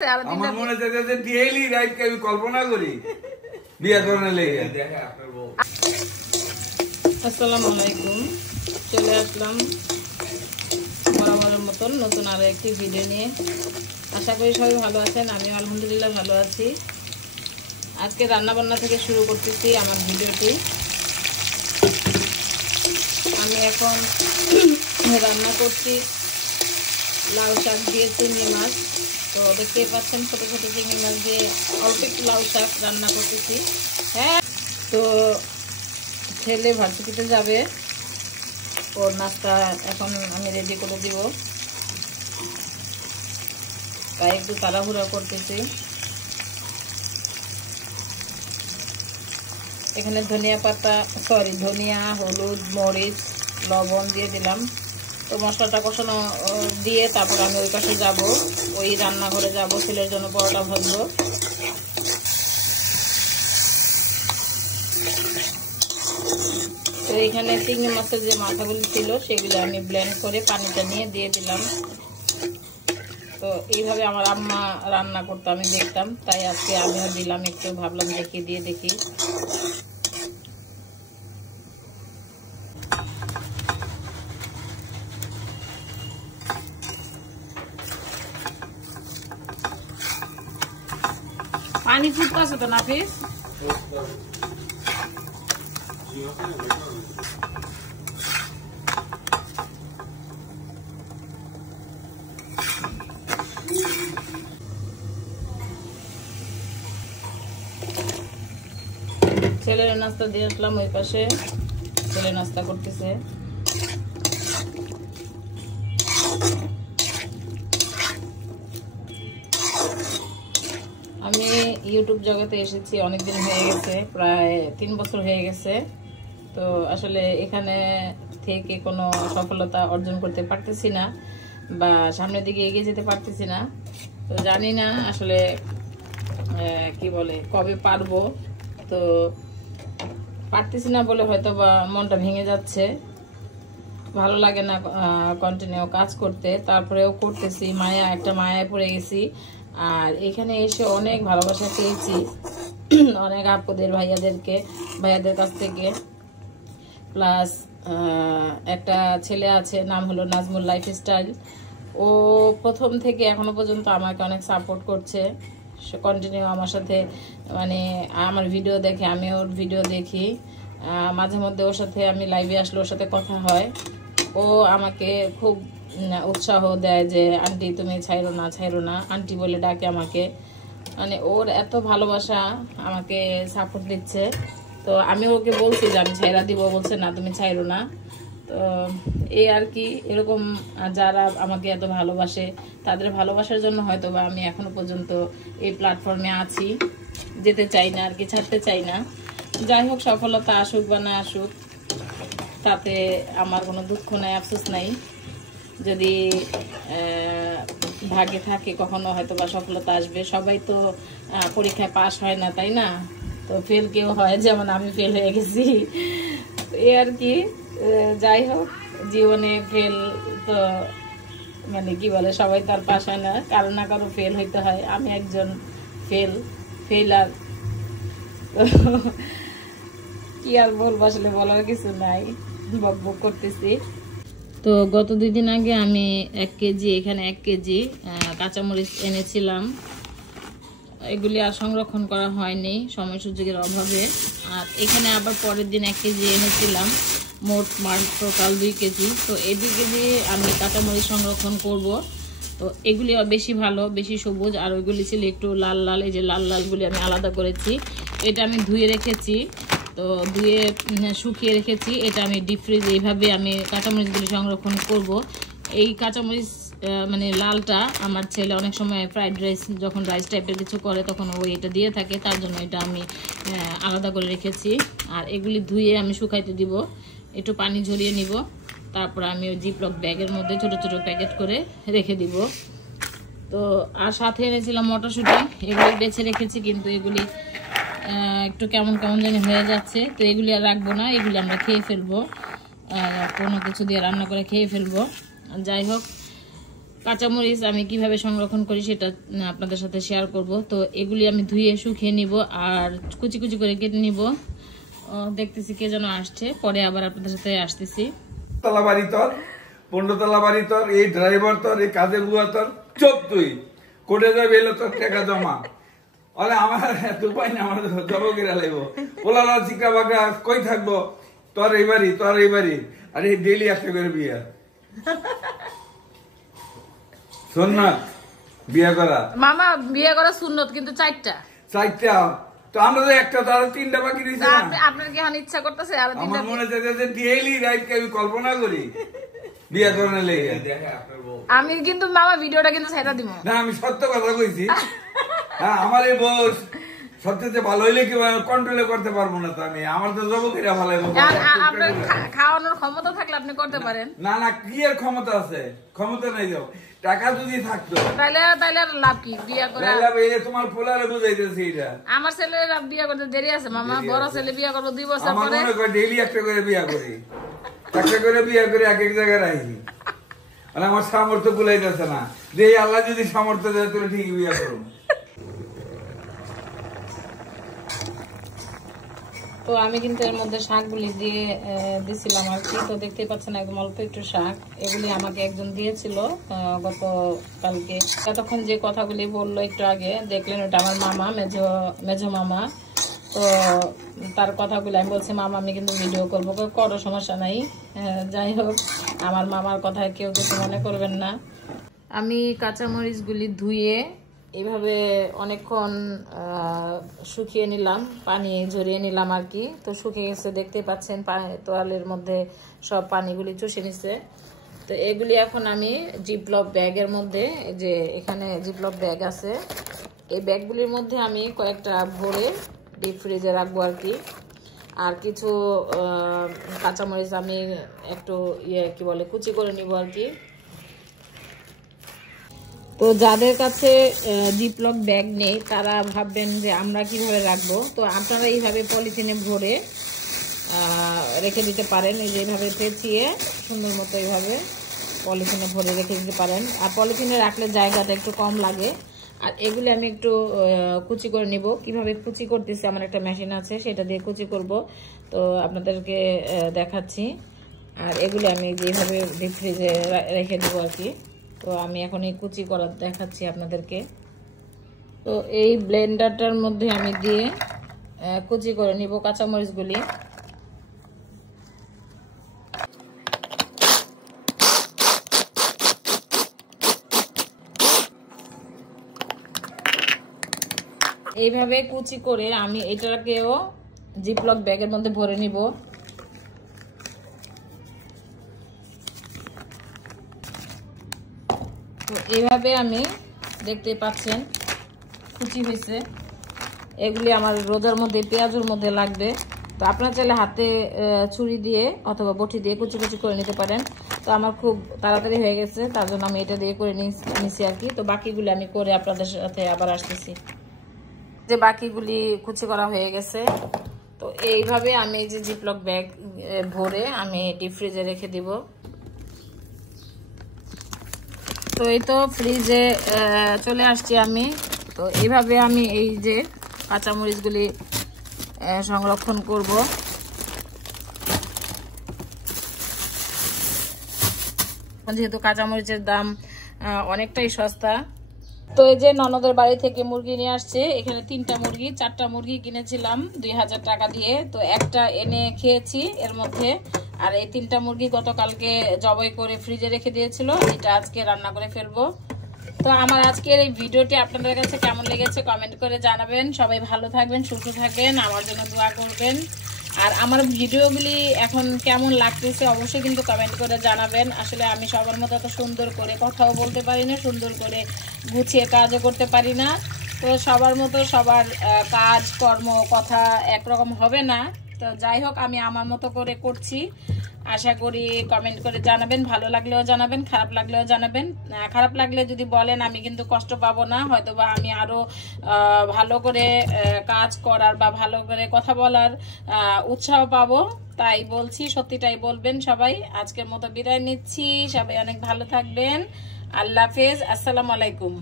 আমার মনে হচ্ছে যে ডেইলি রাইট কে আমি কল্পনা করি বিয়ে করার লেগে। আসসালামু আলাইকুম, চলে আসলাম বরাবরের মতন নতুন আরো একটি ভিডিও নিয়ে। আশা করি সবাই ভালো আছেন, আমি আলহামদুলিল্লাহ ভালো আছি। আজকে রান্না বান্না থেকে শুরু করতেছি আমার ভিডিওটি। আমি এখন রান্না করছি লাউ শাক দিয়ে চিংড়ি মাছ। তো দেখতেই পাচ্ছেন ছোটো ছোটো চিংড়ি মাছ দিয়ে অল্প একটু লাউ শাক রান্না করতেছি। হ্যাঁ, তো ছেলে ভার্সিটিতে যাবে, ওর নাস্তা এখন আমি রেডি করে দিব, তাই একটু তাড়াহুড়া করতেছি। এখানে ধনিয়া, হলুদ, মরিচ, লবণ দিয়ে দিলাম। তো মশলাটা কষানো দিয়ে তারপর আমি ওই পাশে যাব, ওই রান্নাঘরে যাব, ছেলের জন্য পরোটা ভাজবো। তো এখানে চিংড়ি মাছের যে মাথাগুলি ছিল সেগুলো আমি ব্লেন্ড করে পানিটা নিয়ে দিয়ে দিলাম। তো এইভাবে আমার আম্মা রান্না করতে আমি দেখতাম, তাই আজকে আমিও দিলাম, একটু ভাবলাম দেখিয়ে দিয়ে দেখি। পানি ফুটতেছে তো নাফিস? ছেলের নাস্তা দিয়ে আসলাম, ওই পাশে ছেলে নাস্তা করতেছে। আমি ইউটিউব জগতে এসেছি অনেকদিন হয়ে গেছে, প্রায় 3 বছর হয়ে গেছে। তো আসলে এখানে থেকে কোনো সফলতা অর্জন করতে পারতেছি না, বা সামনের দিকে এগিয়ে যেতে পারতেছি না। তো জানি না আসলে কি বলে কবে পারবো। তো পারতেছি না বলে হয়তো বা মনটা ভেঙে যাচ্ছে, ভালো লাগে না কন্টিনিউ কাজ করতে। তারপরেও করতেছি, একটা মায়ায় পড়ে গেছি। আর এখানে এসে অনেক ভালোবাসা পেয়েছি অনেক আপুদের ভাইয়াদের কাছ থেকে। প্লাস একটা ছেলে আছে, নাম হলো নাজমুল লাইফস্টাইল। ও প্রথম থেকে এখনো পর্যন্ত আমাকে অনেক সাপোর্ট করছে, সে কন্টিনিউ আমার সাথে, মানে আমার ভিডিও দেখে, আমি ওর ভিডিও দেখি। মাঝে মধ্যে ওর সাথে আমি লাইভে আসলে ওর সাথে কথা হয়। ও আমাকে খুব উৎসাহ দেয় যে আন্টি তুমি ছাইরো না, আন্টি বলে ডাকে আমাকে। মানে ওর এত ভালোবাসা, আমাকে সাপোর্ট দিচ্ছে। তো আমি ওকে বলছি যে আমি ছাইরা দিব, বলছে না তুমি ছাইরো না। তো এই আর কি, এরকম যারা আমাকে এত ভালোবাসে তাদের ভালোবাসার জন্য হয়তো বা আমি এখনো পর্যন্ত এই প্ল্যাটফর্মে আছি, যেতে চাই না আর কি, ছাড়তে চাই না। যাই হোক, সফলতা আসুক বা না আসুক তাতে আমার কোনো দুঃখ নাই, আফসোস নাই। যদি ভাগ্যে থাকে কখনো হয়তো বা সফলতা আসবে। সবাই তো পরীক্ষায় পাস হয় না, তাই না? তো ফেল কেউ হয়, যেমন আমি ফেল হয়ে গেছি, এই আর কি। যাই হোক, জীবনে ফেল তো মানে কি বলে, সবাই তো আর পাস হয় না, কারো না কারো ফেল হইতে হয়। আমি একজন ফেলার। কি আর বলবো, আসলে বলার কিছু নাই, বকবক করতেছি। তো গত 2 দিন আগে আমি 1 কেজি কাঁচামরিচ এনেছিলাম। এগুলি আর সংরক্ষণ করা হয়নি সময় সুযোগের অভাবে। আর এখানে আবার পরের দিন 1 কেজি এনেছিলাম, মোট টোটাল 2 কেজি। তো এই 2 কেজি আমি কাঁচামরিচ সংরক্ষণ করব। তো এগুলি বেশি ভালো, বেশি সবুজ। আর ওইগুলি ছিল একটু লাল লাল, এই যে লাল লালগুলি আমি আলাদা করেছি। এটা আমি ধুয়ে রেখেছি, তো ধুয়ে শুকিয়ে রেখেছি। এটা আমি ডিপ ফ্রিজে এইভাবে আমি কাঁচামরিচগুলি সংরক্ষণ করব। এই কাঁচামরিচ মানে লালটা আমার ছেলে অনেক সময় ফ্রাইড রাইস, যখন রাইস টাইপের কিছু করে তখন ও এটা দিয়ে থাকে, তার জন্য এটা আমি আলাদা করে রেখেছি। আর এগুলি ধুয়ে আমি শুকাইতে দিব, একটু পানি ঝরিয়ে নিব, তারপর আমি ওই জিপলক ব্যাগের মধ্যে ছোট ছোট প্যাকেট করে রেখে দিব। তো আর সাথে এনেছিলাম মটরশুঁটি, এগুলি বেছে রেখেছি, কিন্তু এগুলি একটু কেমন কেমন জানি হয়ে যাচ্ছে। তো এগুলি আর রাখবো না, এগুলি আমরা খেয়ে ফেলবো, কোনো কিছু দিয়ে রান্না করে খেয়ে ফেলবো। যাই হোক, কাঁচামরিচ আমি কিভাবে সংরক্ষণ করি সেটা আপনাদের সাথে শেয়ার করব। তো এগুলি আমি ধুয়ে শুকিয়ে নিব আর কুচি কুচি করে কেটে নিব। দেখতেছি কে যেন আসছে, পরে আবার আপনাদের সাথে আসতেছি। তলা বাড়ি তোর, 15 তলা বাড়ি তোর, এই ড্রাইভার তোর, এই কাজের বুয়া তোর, চোখ তুই কোটে যাবে এলো তোর টাকা জমা। আরে আমার এত উপায় না, আমার জব কিরা লাগবো, পোলালা চিকা বাগা কই থাকবো, তোর এই বাড়ি তোর এই বাড়ি, আর এই ডেইলি একটা করে বিয়া। শোন না, বিয়া করা মামা বিয়ে করা সুন্নত, কিন্তু 4টা তো আমরা তো একটা, তার 3টা বাকি দিয়েছি না। আপনার কি এখন ইচ্ছা করতেছে আর 3টা? আমার মনে চাইছে যে ডেইলি রাইটকে আমি কল্পনা করি বিয়া করার লেগে। আমি কিন্তু মামা ভিডিওটা কিন্তু ছেড়ে দিব না, আমি সত্য কথা কইছি। হ্যাঁ, আমার এই বস সবচেয়ে ভালো হইলে কি কন্ট্রোলে করতে পারবো না, তো আমি আমার তো জব কিরা ভালো। আপনার খাওয়ানোর ক্ষমতা থাকলে আপনি করতে পারেন। না না, কি এর ক্ষমতা আছে? ক্ষমতা নাই যাও, টাকা যদি থাকতো তাহলে আর লাভ কি বিয়া করে? তোমার পোলারে বুঝাইতেছি এটা। আমার ছেলের বিয়া করতে দেরি আছে মামা, বড় ছেলে বিয়া করবো 2 বছর আমার পরে। মনে করে ডেইলি একটা করে বিয়া করি, একটা করে বিয়া করে এক এক জায়গায় রাখি। আর আমার সামর্থ্য কুলাইতেছে না, যে আল্লাহ যদি সামর্থ্য দেয় তাহলে ঠিকই বিয়া করুন। তো আমি কিন্তু এর মধ্যে শাকগুলি দিয়ে দিছিলাম আর কি। তো দেখতেই পাচ্ছেন একদম অল্প একটু শাক। এগুলি আমাকে একজন দিয়েছিল গতকালকে। এতক্ষণ যে কথাগুলি বললো একটু আগে দেখলেন, ওটা আমার মামা, মেজো মামা। তো তার কথাগুলি আমি বলছি, মামা আমি কিন্তু ভিডিও করবো। করো, সমস্যা নাই। যাই হোক, আমার মামার কথায় কেউ কিছু মনে করবেন না। আমি কাঁচামরিচগুলি ধুয়ে এইভাবে অনেকক্ষণ শুকিয়ে নিলাম, পানি ঝরিয়ে নিলাম আর কি। তো শুকিয়ে গেছে, দেখতে পাচ্ছেন তোয়ালের মধ্যে সব পানিগুলি চুষে নিছে। তো এগুলি এখন আমি জিপলক ব্যাগের মধ্যে, যে এখানে জিপলক ব্যাগ আছে, এই ব্যাগগুলির মধ্যে আমি কয়েকটা ভরে ডিপ ফ্রিজে রাখবো আর কি। আর কিছু কাঁচামরিচ আমি একটু কি বলে কুচি করে নিব আর কি। তো যাদের কাছে জিপলক ব্যাগ নেই তারা ভাববেন যে আমরা কিভাবে রাখবো। তো আপনারা এইভাবে পলিথিনে ভরে রেখে দিতে পারেন। এই যে এইভাবে পেঁচিয়ে সুন্দর মতো এইভাবে পলিথিনে ভরে রেখে দিতে পারেন। আর পলিথিনে রাখলে জায়গাটা একটু কম লাগে। আর এগুলি আমি একটু কুচি করে নিব। কিভাবে কুচি করতেছি, আমার একটা মেশিন আছে, সেটা দিয়ে কুচি করব। তো আপনাদেরকে দেখাচ্ছি। আর এগুলি আমি যেভাবে ডিপ ফ্রিজে রেখে দেবো আর কি। তো আমি এখন এই কুচি করা দেখাচ্ছি আপনাদেরকে। তো এই ব্লেন্ডারটার মধ্যে আমি দিয়ে কুচি করে নিব কাঁচামরিচগুলি। এইভাবে কুচি করে আমি এটাকেও জিপলক ব্যাগের মধ্যে ভরে নিব। তো এইভাবে আমি দেখতে পাচ্ছেন কুচি হয়েছে। এগুলি আমার রোজার মধ্যে, পেঁয়াজের মধ্যে লাগবে। তো আপনারা চাইলে হাতে ছুরি দিয়ে অথবা বটি দিয়ে কুচি কুচি করে নিতে পারেন। তো আমার খুব তাড়াতাড়ি হয়ে গেছে, তার জন্য আমি এটা দিয়ে করে নিছি আর কি। তো বাকিগুলি আমি করে আপনাদের সাথে আবার আসতেছি। যে বাকিগুলি কুচি করা হয়ে গেছে। তো এইভাবে আমি যে জিপলক ব্যাগ ভরে আমি ডিপ ফ্রিজে রেখে দিব। তো এই তো ফ্রিজে চলে আসছি আমি। তো এইভাবে আমি এই যে কাঁচামরিচগুলি সংরক্ষণ করব। যেহেতু কাঁচামরিচের দাম অনেকটাই সস্তা। তো এই যে ননদের বাড়ি থেকে মুরগি নিয়ে আসছে। এখানে 3টা মুরগি, 4টা মুরগি কিনেছিলাম 2000 টাকা দিয়ে। তো একটা এনে খেয়েছি এর মধ্যে। আর এই 3টা মুরগি গতকালকে জবাই করে ফ্রিজে রেখে দিয়েছিল, এটা আজকে রান্না করে ফেলবো। তো আমার আজকের এই ভিডিওটি আপনাদের কাছে কেমন লেগেছে কমেন্ট করে জানাবেন। সবাই ভালো থাকবেন, সুস্থ থাকবেন, আমার জন্য দোয়া করবেন। আর আমার ভিডিওগুলি এখন কেমন লাগতেছে অবশ্যই কিন্তু কমেন্ট করে জানাবেন। আসলে আমি সবার মতো এত সুন্দর করে কথাও বলতে পারি না, সুন্দর করে গুছিয়ে কাজও করতে পারি না। তো সবার মতো সবার কাজ কর্ম কথা একরকম হবে না। তো যাই হোক, আমি আমার মতো করে করছি। আশা করি কমেন্ট করে জানাবেন, ভালো লাগলেও জানাবেন, খারাপ লাগলেও জানাবেন। খারাপ লাগলে যদি বলেন আমি কিন্তু কষ্ট পাবো না, হয়তোবা আমি আরো ভালো করে কাজ করার বা ভালো করে কথা বলার উৎসাহ পাবো। তাই বলছি, সত্যিটাই বলবেন সবাই। আজকের মতো বিদায় নিচ্ছি, সবাই অনেক ভালো থাকবেন। আল্লাহ হাফেজ, আসসালামু আলাইকুম।